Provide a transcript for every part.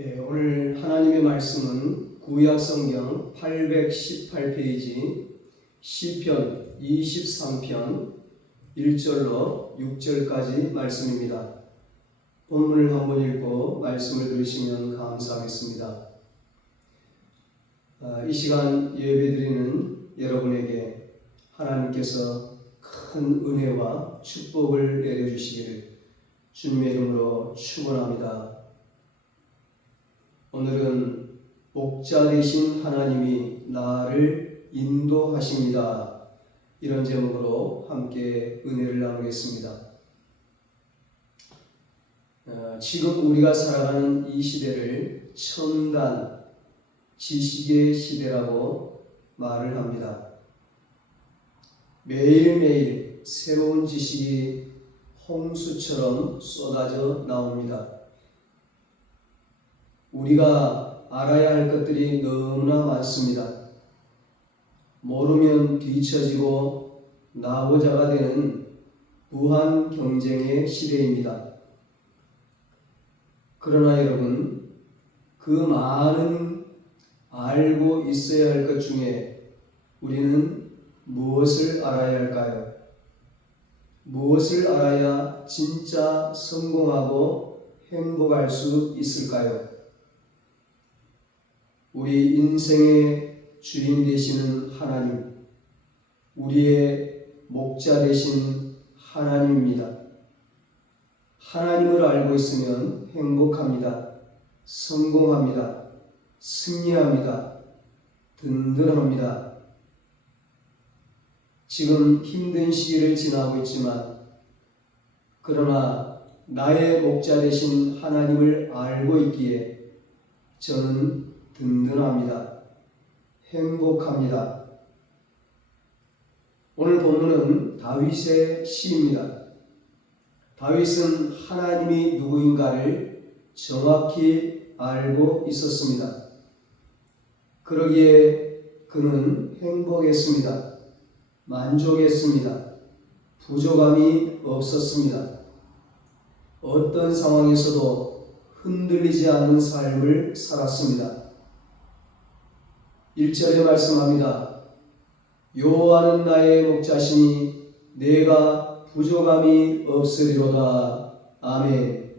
오늘 하나님의 말씀은 구약성경 818페이지 시편 23편 1절로 6절까지 말씀입니다. 본문을 한번 읽고 말씀을 들으시면 감사하겠습니다. 이 시간 예배드리는 여러분에게 하나님께서 큰 은혜와 축복을 내려주시기를 주님의 이름으로 축원합니다. 오늘은 목자 되신 하나님이 나를 인도하십니다. 이런 제목으로 함께 은혜를 나누겠습니다. 지금 우리가 살아가는 이 시대를 첨단 지식의 시대라고 말을 합니다. 매일매일 새로운 지식이 홍수처럼 쏟아져 나옵니다. 우리가 알아야 할 것들이 너무나 많습니다. 모르면 뒤처지고 나고자가 되는 무한 경쟁의 시대입니다. 그러나 여러분, 그 많은 알고 있어야 할 것 중에 우리는 무엇을 알아야 할까요? 무엇을 알아야 진짜 성공하고 행복할 수 있을까요? 우리 인생의 주인 되시는 하나님, 우리의 목자 되신 하나님입니다. 하나님을 알고 있으면 행복합니다. 성공합니다. 승리합니다. 든든합니다. 지금 힘든 시기를 지나고 있지만 그러나 나의 목자 되신 하나님을 알고 있기에 저는 든든합니다. 행복합니다. 오늘 본문은 다윗의 시입니다. 다윗은 하나님이 누구인가를 정확히 알고 있었습니다. 그러기에 그는 행복했습니다. 만족했습니다. 부족함이 없었습니다. 어떤 상황에서도 흔들리지 않는 삶을 살았습니다. 1절에 말씀합니다. 여호와는 나의 목자시니 내가 부족함이 없으리로다. 아멘.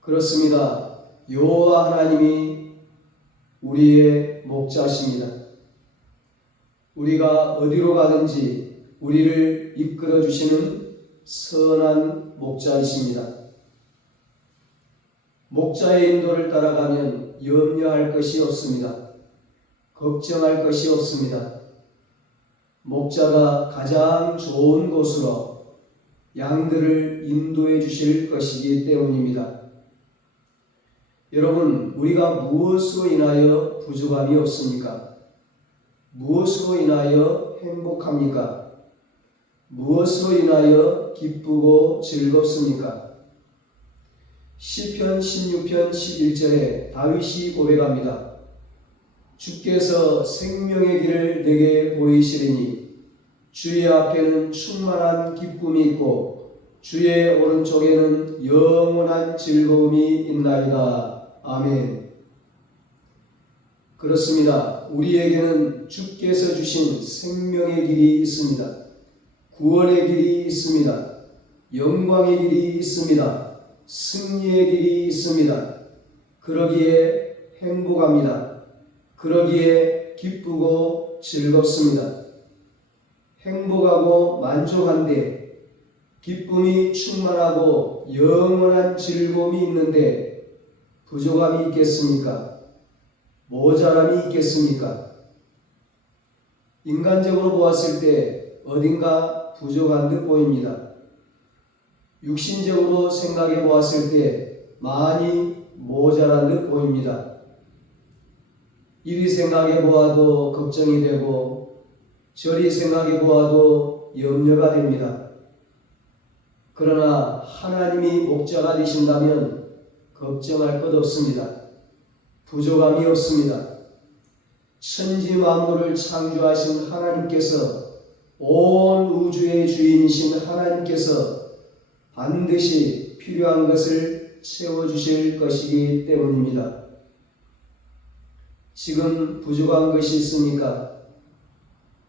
그렇습니다. 여호와 하나님이 우리의 목자십니다. 우리가 어디로 가든지 우리를 이끌어 주시는 선한 목자이십니다. 목자의 인도를 따라가면 염려할 것이 없습니다. 걱정할 것이 없습니다. 목자가 가장 좋은 곳으로 양들을 인도해 주실 것이기 때문입니다. 여러분, 우리가 무엇으로 인하여 부족함이 없습니까? 무엇으로 인하여 행복합니까? 무엇으로 인하여 기쁘고 즐겁습니까? 시편 16편 11절에 다윗이 고백합니다. 주께서 생명의 길을 내게 보이시리니 주의 앞에는 충만한 기쁨이 있고 주의 오른쪽에는 영원한 즐거움이 있나이다. 아멘. 그렇습니다. 우리에게는 주께서 주신 생명의 길이 있습니다. 구원의 길이 있습니다. 영광의 길이 있습니다. 승리의 길이 있습니다. 그러기에 행복합니다. 그러기에 기쁘고 즐겁습니다. 행복하고 만족한데 기쁨이 충만하고 영원한 즐거움이 있는데 부족함이 있겠습니까? 모자람이 있겠습니까? 인간적으로 보았을 때 어딘가 부족한 듯 보입니다. 육신적으로 생각해 보았을 때 많이 모자란 듯 보입니다. 이리 생각해 보아도 걱정이 되고 저리 생각해 보아도 염려가 됩니다. 그러나 하나님이 목자가 되신다면 걱정할 것 없습니다. 부족함이 없습니다. 천지 만물을 창조하신 하나님께서, 온 우주의 주인이신 하나님께서 반드시 필요한 것을 채워주실 것이기 때문입니다. 지금 부족한 것이 있습니까?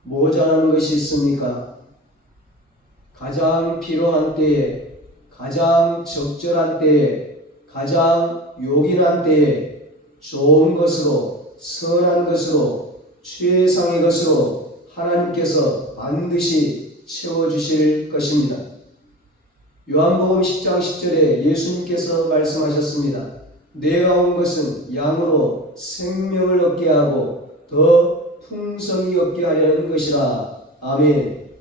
모자라는 것이 있습니까? 가장 필요한 때에, 가장 적절한 때에, 가장 요긴한 때에 좋은 것으로, 선한 것으로, 최상의 것으로 하나님께서 반드시 채워주실 것입니다. 요한복음 10장 10절에 예수님께서 말씀하셨습니다. 내가 온 것은 양으로 생명을 얻게 하고 더 풍성히 얻게 하려는 것이라. 아멘.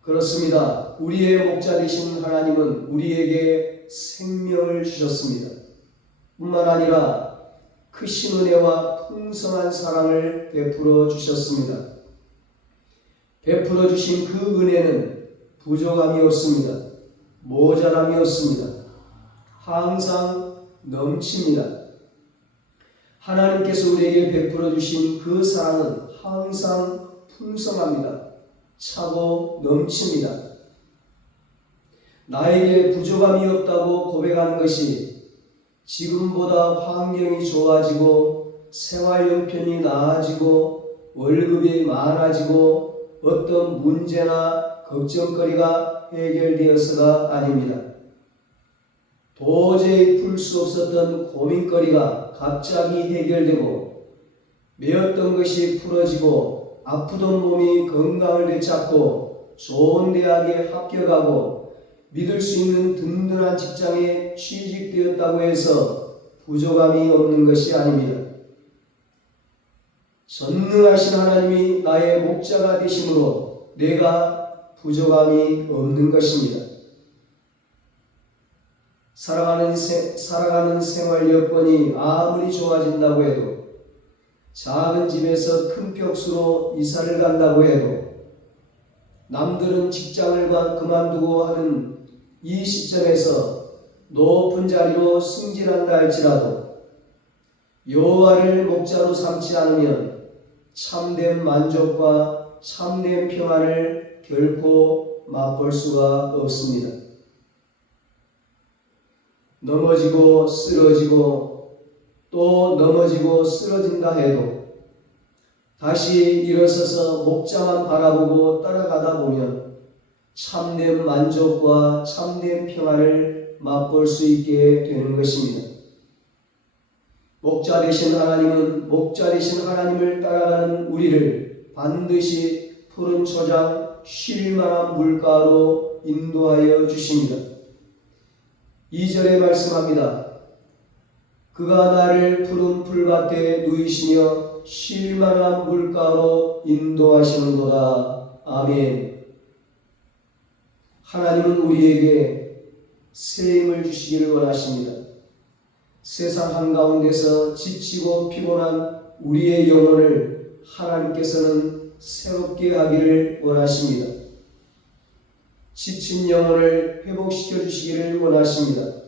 그렇습니다. 우리의 목자 되신 하나님은 우리에게 생명을 주셨습니다. 뿐만 아니라 크신 은혜와 풍성한 사랑을 베풀어 주셨습니다. 베풀어 주신 그 은혜는 부족함이 없습니다. 모자람이 없습니다. 항상 넘칩니다. 하나님께서 우리에게 베풀어 주신 그 사랑은 항상 풍성합니다. 차고 넘칩니다. 나에게 부족함이 없다고 고백하는 것이 지금보다 환경이 좋아지고 생활 형편이 나아지고 월급이 많아지고 어떤 문제나 걱정거리가 해결되어서가 아닙니다. 도저히 풀 수 없었던 고민거리가 갑자기 해결되고 매였던 것이 풀어지고 아프던 몸이 건강을 되찾고 좋은 대학에 합격하고 믿을 수 있는 든든한 직장에 취직되었다고 해서 부족함이 없는 것이 아닙니다. 전능하신 하나님이 나의 목자가 되심으로 내가 부족함이 없는 것입니다. 살아가는 생활 여건이 아무리 좋아진다고 해도 작은 집에서 큰 벽수로 이사를 간다고 해도 남들은 직장을 그만두고 하는 이 시점에서 높은 자리로 승진한다 할지라도 여호와를 목자로 삼지 않으면 참된 만족과 참된 평안을 결코 맛볼 수가 없습니다. 넘어지고 쓰러지고 또 넘어지고 쓰러진다 해도 다시 일어서서 목자만 바라보고 따라가다 보면 참된 만족과 참된 평안을 맛볼 수 있게 되는 것입니다. 목자 되신 하나님은 목자 되신 하나님을 따라가는 우리를 반드시 푸른 초장 쉴 만한 물가로 인도하여 주십니다. 2절에 말씀합니다. 그가 나를 푸른 풀밭에 누이시며 쉴 만한 물가로 인도하시는도다. 아멘. 하나님은 우리에게 새 힘을 주시기를 원하십니다. 세상 한가운데서 지치고 피곤한 우리의 영혼을 하나님께서는 새롭게 하기를 원하십니다. 지친 영혼을 회복시켜 주시기를 원하십니다.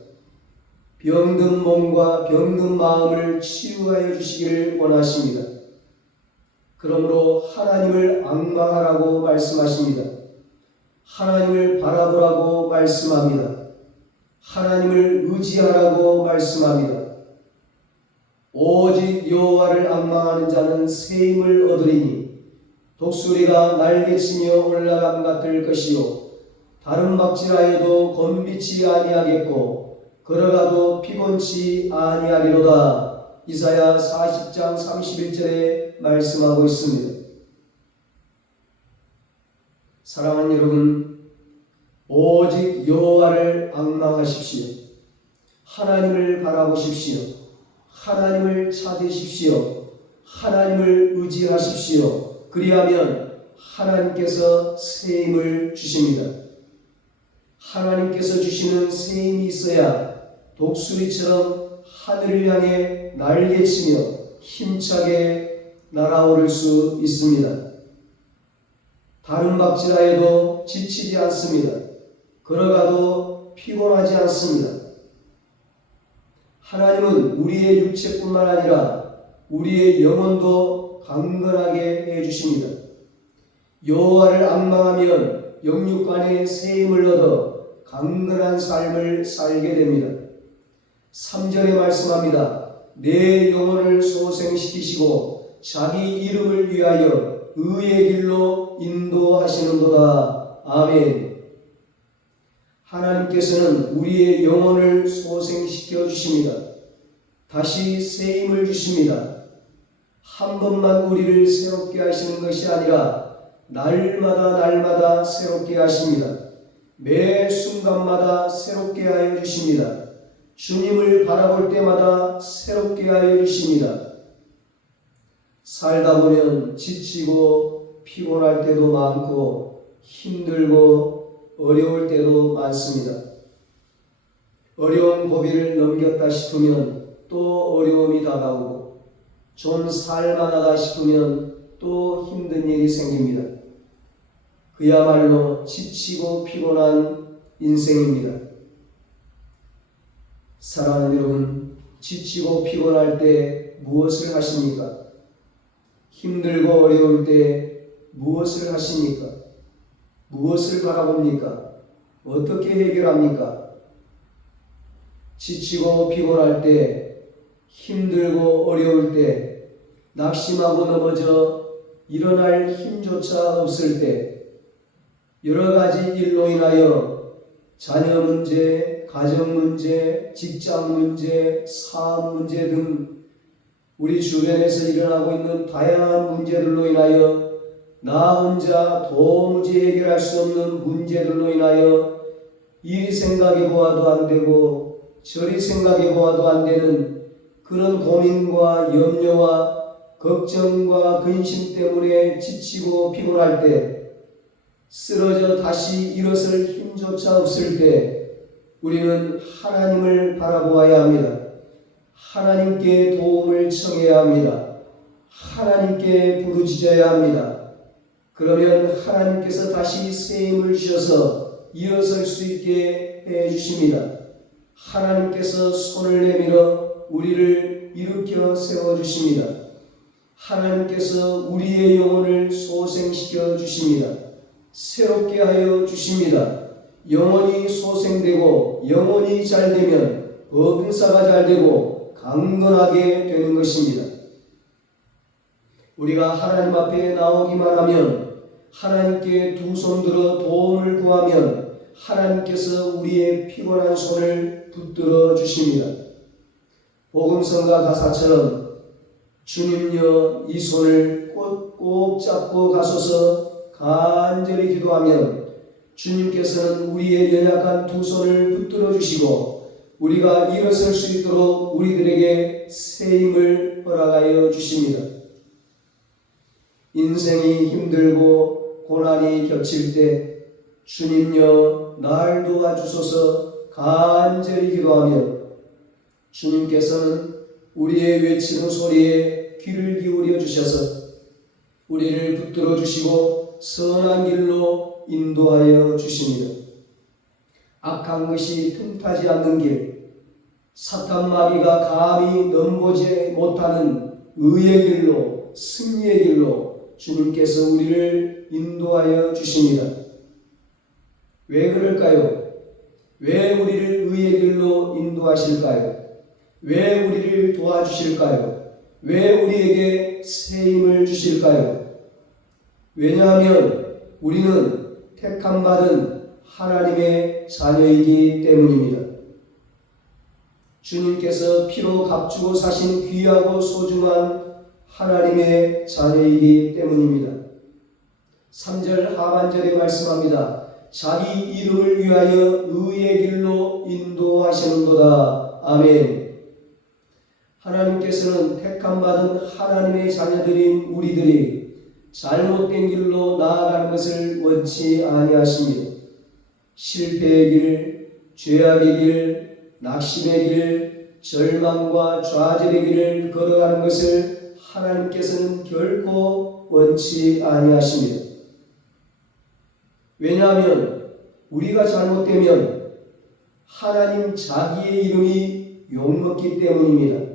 병든 몸과 병든 마음을 치유하여 주시기를 원하십니다. 그러므로 하나님을 앙망하라고 말씀하십니다. 하나님을 바라보라고 말씀합니다. 하나님을 의지하라고 말씀합니다. 오직 여호와를 앙망하는 자는 새 힘을 얻으리니 독수리가 날개치며 올라감 같을 것이요 다른 박질하여도 곤비치 아니하겠고 걸어가도 피곤치 아니하리로다. 이사야 40장 31절에 말씀하고 있습니다. 사랑하는 여러분, 오직 여호와를 앙망하십시오. 하나님을 바라보십시오. 하나님을 찾으십시오. 하나님을 의지하십시오. 그리하면 하나님께서 새 힘을 주십니다. 하나님께서 주시는 새 힘이 있어야 독수리처럼 하늘을 향해 날개치며 힘차게 날아오를 수 있습니다. 다른 박질하여도 지치지 않습니다. 걸어가도 피곤하지 않습니다. 하나님은 우리의 육체뿐만 아니라 우리의 영혼도 강건하게 해주십니다. 여호와를 앙망하면 영육간에 새 힘을 얻어 강건한 삶을 살게 됩니다. 3절에 말씀합니다. 내 영혼을 소생시키시고 자기 이름을 위하여 의의 길로 인도하시는도다. 아멘. 하나님께서는 우리의 영혼을 소생시켜 주십니다. 다시 새 힘을 주십니다. 한 번만 우리를 새롭게 하시는 것이 아니라 날마다 새롭게 하십니다. 매 순간마다 새롭게 하여 주십니다. 주님을 바라볼 때마다 새롭게 하여 주십니다. 살다 보면 지치고 피곤할 때도 많고 힘들고 어려울 때도 많습니다. 어려운 고비를 넘겼다 싶으면 또 어려움이 다가오고 좀 살만하다 싶으면 또 힘든 일이 생깁니다. 그야말로 지치고 피곤한 인생입니다. 사랑하는 여러분, 지치고 피곤할 때 무엇을 하십니까? 힘들고 어려울 때 무엇을 하십니까? 무엇을 바라봅니까? 어떻게 해결합니까? 지치고 피곤할 때, 힘들고 어려울 때, 낙심하고 넘어져 일어날 힘조차 없을 때, 여러 가지 일로 인하여 자녀 문제, 가정 문제, 직장 문제, 사업 문제 등 우리 주변에서 일어나고 있는 다양한 문제들로 인하여 나 혼자 도무지 해결할 수 없는 문제들로 인하여 이리 생각해 보아도 안 되고 저리 생각해 보아도 안 되는 그런 고민과 염려와 걱정과 근심 때문에 지치고 피곤할 때, 쓰러져 다시 일어설 힘조차 없을 때 우리는 하나님을 바라보아야 합니다. 하나님께 도움을 청해야 합니다. 하나님께 부르짖어야 합니다. 그러면 하나님께서 다시 새 힘을 주셔서 일어설 수 있게 해 주십니다. 하나님께서 손을 내밀어 우리를 일으켜 세워 주십니다. 하나님께서 우리의 영혼을 소생시켜 주십니다. 새롭게 하여 주십니다. 영혼이 소생되고 영혼이 잘되면 범사가 잘되고 강건하게 되는 것입니다. 우리가 하나님 앞에 나오기만 하면, 하나님께 두 손 들어 도움을 구하면 하나님께서 우리의 피곤한 손을 붙들어 주십니다. 복음성가 가사처럼 주님여 이 손을 꼭 잡고 가소서 간절히 기도하면 주님께서는 우리의 연약한 두 손을 붙들어 주시고 우리가 일어설 수 있도록 우리들에게 새 힘을 허락하여 주십니다. 인생이 힘들고 고난이 겹칠 때 주님여 날 도와주소서 간절히 기도하며 주님께서는 우리의 외치는 소리에 귀를 기울여 주셔서 우리를 붙들어 주시고 선한 길로 인도하여 주십니다. 악한 것이 틈타지 않는 길, 사탄 마귀가 감히 넘보지 못하는 의의 길로, 승리의 길로 주님께서 우리를 인도하여 주십니다. 왜 그럴까요? 왜 우리를 의의 길로 인도하실까요? 왜 우리를 도와주실까요? 왜 우리에게 새 힘을 주실까요? 왜냐하면 우리는 택함받은 하나님의 자녀이기 때문입니다. 주님께서 피로 값주고 사신 귀하고 소중한 하나님의 자녀이기 때문입니다. 3절 하반절에 말씀합니다. 자기 이름을 위하여 의의 길로 인도하시는도다. 아멘. 하나님께서는 택함받은 하나님의 자녀들인 우리들이 잘못된 길로 나아가는 것을 원치 아니하십니다. 실패의 길, 죄악의 길, 낙심의 길, 절망과 좌절의 길을 걸어가는 것을 하나님께서는 결코 원치 아니하십니다. 왜냐하면 우리가 잘못되면 하나님 자기의 이름이 욕먹기 때문입니다.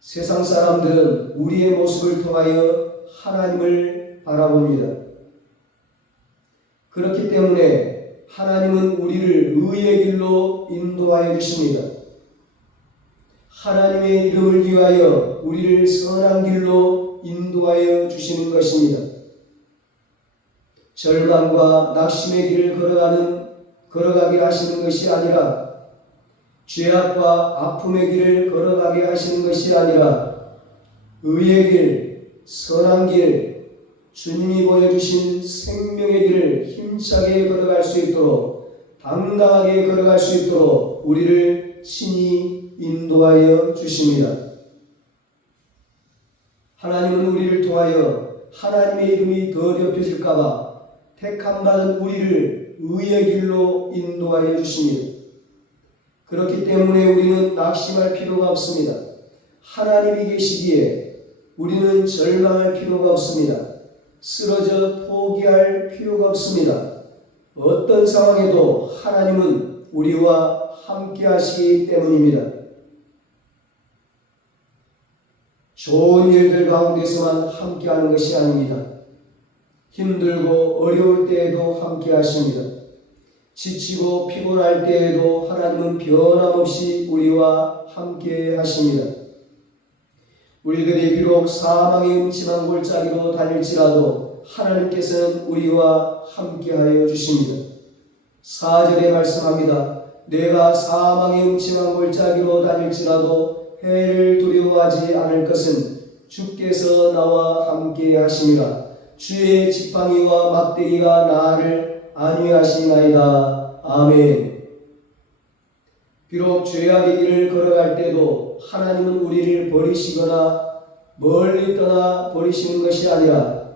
세상 사람들은 우리의 모습을 통하여 하나님을 바라봅니다. 그렇기 때문에 하나님은 우리를 의의 길로 인도하여 주십니다. 하나님의 이름을 위하여 우리를 선한 길로 인도하여 주시는 것입니다. 절망과 낙심의 길을 걸어가게 하시는 것이 아니라, 죄악과 아픔의 길을 걸어가게 하시는 것이 아니라, 의의 길, 선한 길, 주님이 보여주신 생명의 길을 힘차게 걸어갈 수 있도록, 당당하게 걸어갈 수 있도록 우리를 친히 인도하여 주십니다. 하나님은 우리를 통하여 하나님의 이름이 더 높여질까봐 택함받은 우리를 의의 길로 인도하여 주십니다. 그렇기 때문에 우리는 낙심할 필요가 없습니다. 하나님이 계시기에 우리는 절망할 필요가 없습니다. 쓰러져 포기할 필요가 없습니다. 어떤 상황에도 하나님은 우리와 함께 하시기 때문입니다. 좋은 일들 가운데서만 함께 하는 것이 아닙니다. 힘들고 어려울 때에도 함께 하십니다. 지치고 피곤할 때에도 하나님은 변함없이 우리와 함께 하십니다. 우리들이 비록 사망의 음침한 골짜기로 다닐지라도 하나님께서는 우리와 함께하여 주십니다. 4절에 말씀합니다. 내가 사망의 음침한 골짜기로 다닐지라도 해를 두려워하지 않을 것은 주께서 나와 함께 하심이라. 주의 지팡이와 막대기가 나를 안위하시나이다. 아멘. 비록 죄악의 길을 걸어갈 때도 하나님은 우리를 버리시거나 멀리 떠나 버리시는 것이 아니라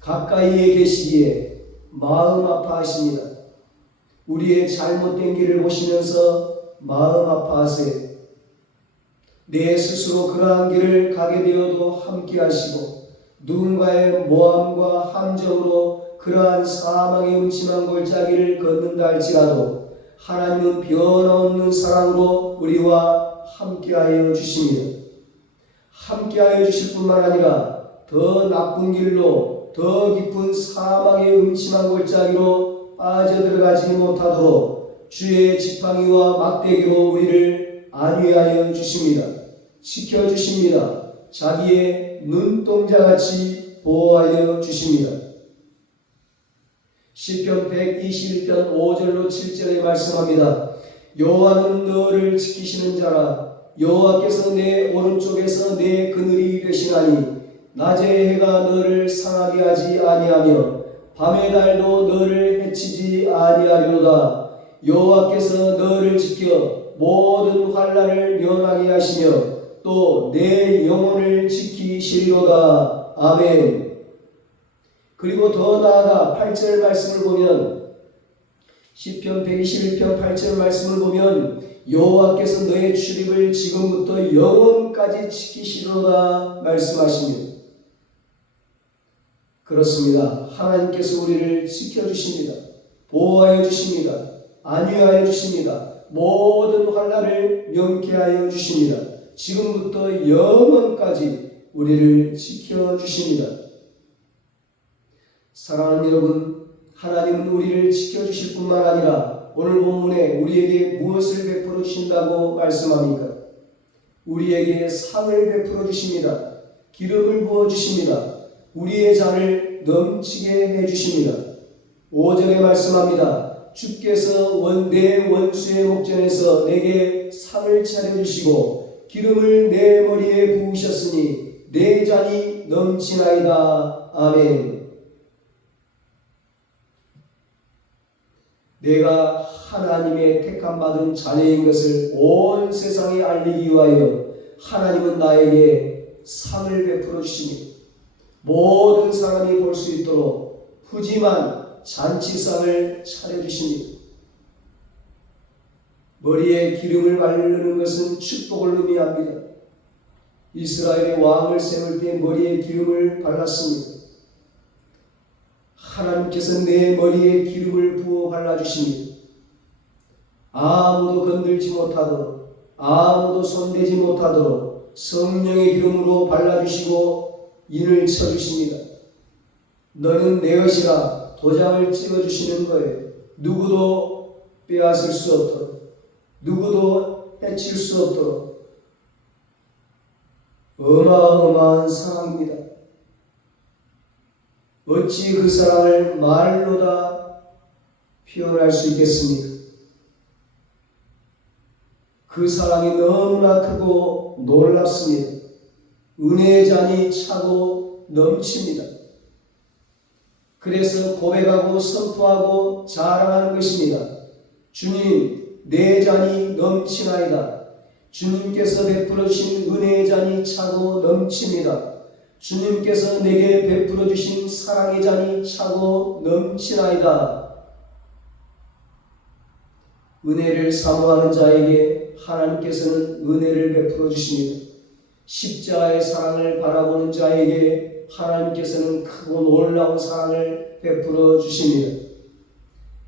가까이에 계시기에 마음 아파하십니다. 우리의 잘못된 길을 보시면서 마음 아파하세요. 내 스스로 그러한 길을 가게 되어도 함께 하시고, 누군가의 모함과 함정으로 그러한 사망의 음침한 골짜기를 걷는다 할지라도 하나님은 변함없는 사랑으로 우리와 함께하여 주십니다. 함께하여 주실 뿐만 아니라 더 나쁜 길로, 더 깊은 사망의 음침한 골짜기로 빠져들어가지 못하도록 주의 지팡이와 막대기로 우리를 안위하여 주십니다. 지켜주십니다. 자기의 눈동자같이 보호하여 주십니다. 시편 121편 5절로 7절에 말씀합니다. 여호와는 너를 지키시는 자라. 여호와께서 내 오른쪽에서 내 그늘이 되시나니 낮에 해가 너를 상하게 하지 아니하며 밤의 달도 너를 해치지 아니하리로다. 여호와께서 너를 지켜 모든 환난을 면하게 하시며 또 내 영혼을 지키시리로다. 아멘. 그리고 더 나아가 8절 말씀을 보면, 시편 121편 8절 말씀을 보면 여호와께서 너의 출입을 지금부터 영원까지 지키시리로다 말씀하십니다. 그렇습니다. 하나님께서 우리를 지켜주십니다. 보호하여 주십니다. 안위하여 주십니다. 모든 환난을 명쾌하여 주십니다. 지금부터 영원까지 우리를 지켜주십니다. 사랑하는 여러분, 하나님은 우리를 지켜주실 뿐만 아니라 오늘 본문에 우리에게 무엇을 베풀어 주신다고 말씀합니까? 우리에게 상을 베풀어 주십니다. 기름을 부어 주십니다. 우리의 잔을 넘치게 해 주십니다. 5절에 말씀합니다. 주께서 내 원수의 목전에서 내게 상을 차려주시고 기름을 내 머리에 부으셨으니 내 잔이 넘치나이다. 아멘. 내가 하나님의 택함받은 자녀인 것을 온 세상에 알리기 위하여 하나님은 나에게 상을 베풀어 주시니 모든 사람이 볼 수 있도록 푸짐한 잔치상을 차려주십니다. 머리에 기름을 바르는 것은 축복을 의미합니다. 이스라엘의 왕을 세울 때 머리에 기름을 발랐습니다. 하나님께서 내 머리에 기름을 부어 발라주십니다. 아무도 건들지 못하도록, 아무도 손대지 못하도록 성령의 기름으로 발라주시고 인을 쳐주십니다. 너는 내 것이라 도장을 찍어주시는 거예요. 누구도 빼앗을 수 없도록, 누구도 해칠 수 없도록 어마어마한 사랑입니다. 어찌 그 사랑을 말로 다 표현할 수 있겠습니까? 그 사랑이 너무나 크고 놀랍습니다. 은혜의 잔이 차고 넘칩니다. 그래서 고백하고 선포하고 자랑하는 것입니다. 주님, 내 잔이 넘치나이다. 주님께서 베풀어 주신 은혜의 잔이 차고 넘칩니다. 주님께서 내게 베풀어 주신 사랑의 잔이 차고 넘치나이다. 은혜를 사모하는 자에게 하나님께서는 은혜를 베풀어 주십니다. 십자가의 사랑을 바라보는 자에게 하나님께서는 크고 놀라운 사랑을 베풀어 주십니다.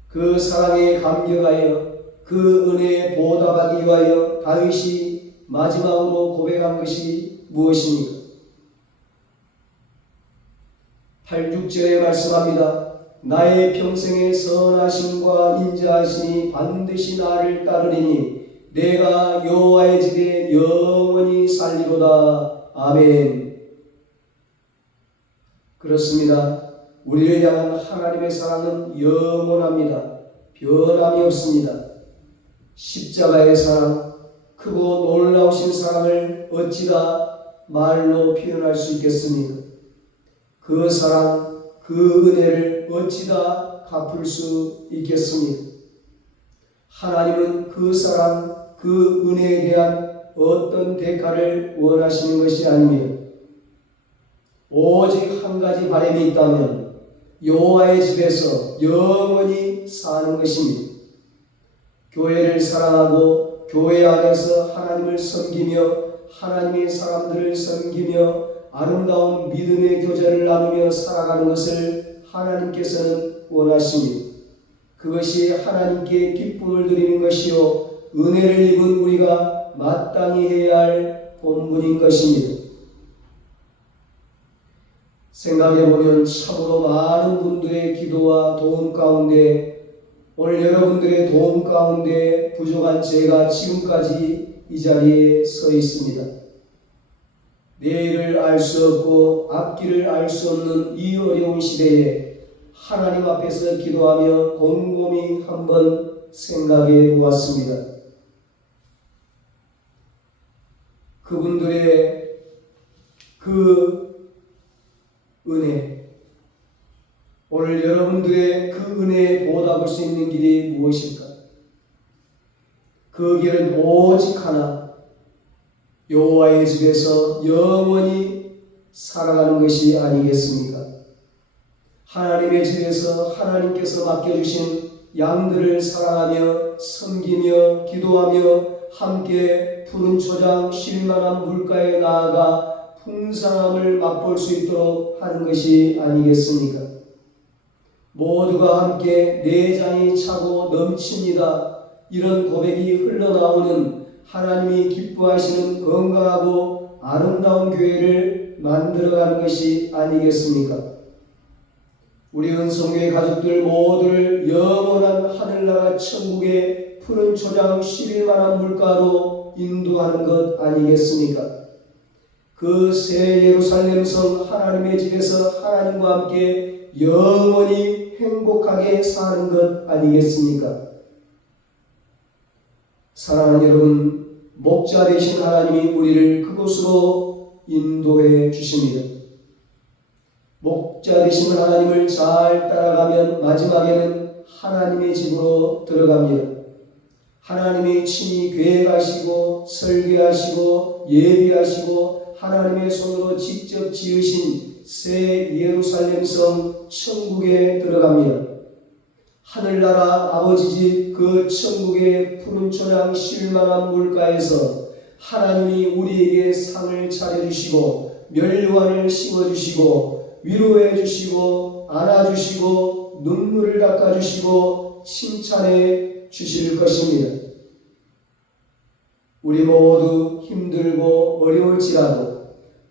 그 사랑에 감격하여 그 은혜에 보답하기 위하여 다윗이 마지막으로 고백한 것이 무엇입니까? 8,6절에 말씀합니다. 나의 평생의 선하심과 인자하심이 반드시 나를 따르리니 내가 여호와의 집에 영원히 살리로다. 아멘. 그렇습니다. 우리를 향한 하나님의 사랑은 영원합니다. 변함이 없습니다. 십자가의 사랑, 크고 놀라우신 사랑을 어찌다 말로 표현할 수 있겠습니까? 그 사랑, 그 은혜를 어찌다 갚을 수 있겠습니까? 하나님은 그 사랑, 그 은혜에 대한 어떤 대가를 원하시는 것이 아닙니다. 오직 한 가지 바람이 있다면 여호와의 집에서 영원히 사는 것입니다. 교회를 사랑하고 교회 안에서 하나님을 섬기며 하나님의 사람들을 섬기며 아름다운 믿음의 교제를 나누며 살아가는 것을 하나님께서는 원하십니다. 그것이 하나님께 기쁨을 드리는 것이요 은혜를 입은 우리가 마땅히 해야 할 본분인 것입니다. 생각해보면 참으로 많은 분들의 기도와 도움 가운데 오늘 여러분들의 도움 가운데 부족한 제가 지금까지 이 자리에 서 있습니다. 내일을 알 수 없고 앞길을 알 수 없는 이 어려운 시대에 하나님 앞에서 기도하며 곰곰이 한번 생각해 보았습니다. 그분들의 그 은혜, 오늘 여러분들의 그 은혜에 보답할 수 있는 길이 무엇일까? 그 길은 오직 하나, 여호와의 집에서 영원히 살아가는 것이 아니겠습니까? 하나님의 집에서 하나님께서 맡겨주신 양들을 사랑하며 섬기며 기도하며 함께 푸른 초장 쉴만한 물가에 나아가 풍성함을 맛볼 수 있도록 하는 것이 아니겠습니까? 모두가 함께 내 잔이 차고 넘칩니다. 이런 고백이 흘러나오는 하나님이 기뻐하시는 건강하고 아름다운 교회를 만들어가는 것이 아니겠습니까? 우리 은성교회 가족들 모두를 영원한 하늘나라 천국의 푸른 초장 11만한 물가로 인도하는 것 아니겠습니까? 그 새 예루살렘 성 하나님의 집에서 하나님과 함께 영원히 행복하게 사는 것 아니겠습니까? 사랑하는 여러분, 목자 되신 하나님이 우리를 그곳으로 인도해 주십니다. 목자 되신 하나님을 잘 따라가면 마지막에는 하나님의 집으로 들어갑니다. 하나님이 친히 계획하시고 설계하시고 예비하시고 하나님의 손으로 직접 지으신 새 예루살렘 성 천국에 들어갑니다. 하늘나라 아버지 집 그 천국의 푸른 초장 쉴만한 물가에서 하나님이 우리에게 상을 차려주시고 면류관을 심어주시고 위로해 주시고 안아주시고 눈물을 닦아주시고 칭찬해 주실 것입니다. 우리 모두 힘들고 어려울지라도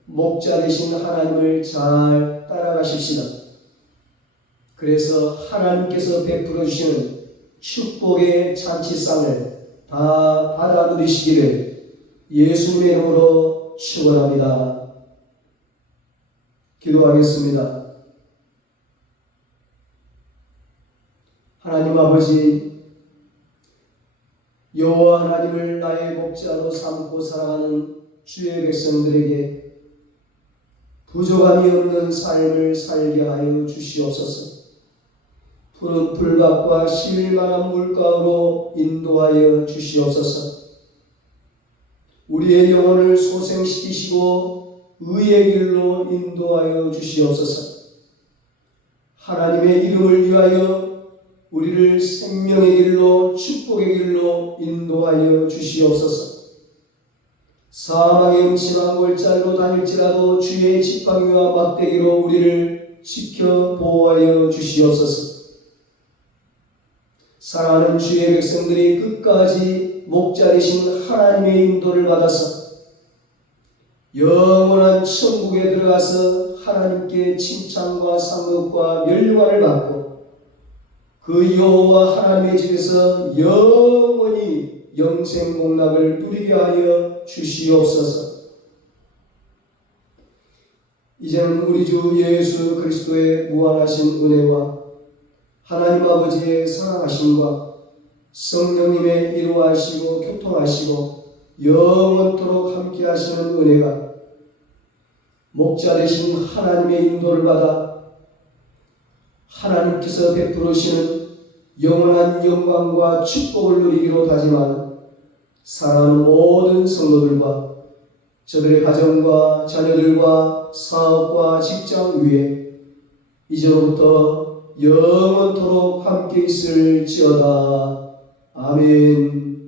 목자 되신 하나님을 잘 따라가십시다. 그래서 하나님께서 베풀어 주시는 축복의 잔치상을 다 받아 누리시기를 예수님의 이름으로 축원합니다. 기도하겠습니다. 하나님 아버지, 여호와 하나님을 나의 목자로 삼고 살아가는 주의 백성들에게 부족함이 없는 삶을 살게 하여 주시옵소서. 푸른 풀밭과 쉴만한 물가로 인도하여 주시옵소서. 우리의 영혼을 소생시키시고 의의 길로 인도하여 주시옵소서. 하나님의 이름을 위하여 우리를 생명의 길로 축복의 길로 인도하여 주시옵소서. 사망의 음침한 골짜기로 다닐지라도 주의 지팡이와 막대기로 우리를 지켜 보호하여 주시옵소서. 사랑하는 주의 백성들이 끝까지 목자리신 하나님의 인도를 받아서 영원한 천국에 들어가서 하나님께 칭찬과 상급과 멸류관을 받고 그 여호와 하나님의 집에서 영원히 영생복락을 누리게 하여 주시옵소서. 이제는 우리 주 예수 그리스도의 무한하신 은혜와 하나님 아버지의 사랑하심과 성령님의 인도하시고 교통하시고 영원토록 함께 하시는 은혜가 목자 되신 하나님의 인도를 받아 하나님께서 베푸시는 영원한 영광과 축복을 누리기로 다짐한 사랑하는 모든 성도들과 저들의 가정과 자녀들과 사업과 직장 위에 이제로부터 영원토록 함께 있을지어다. 아멘.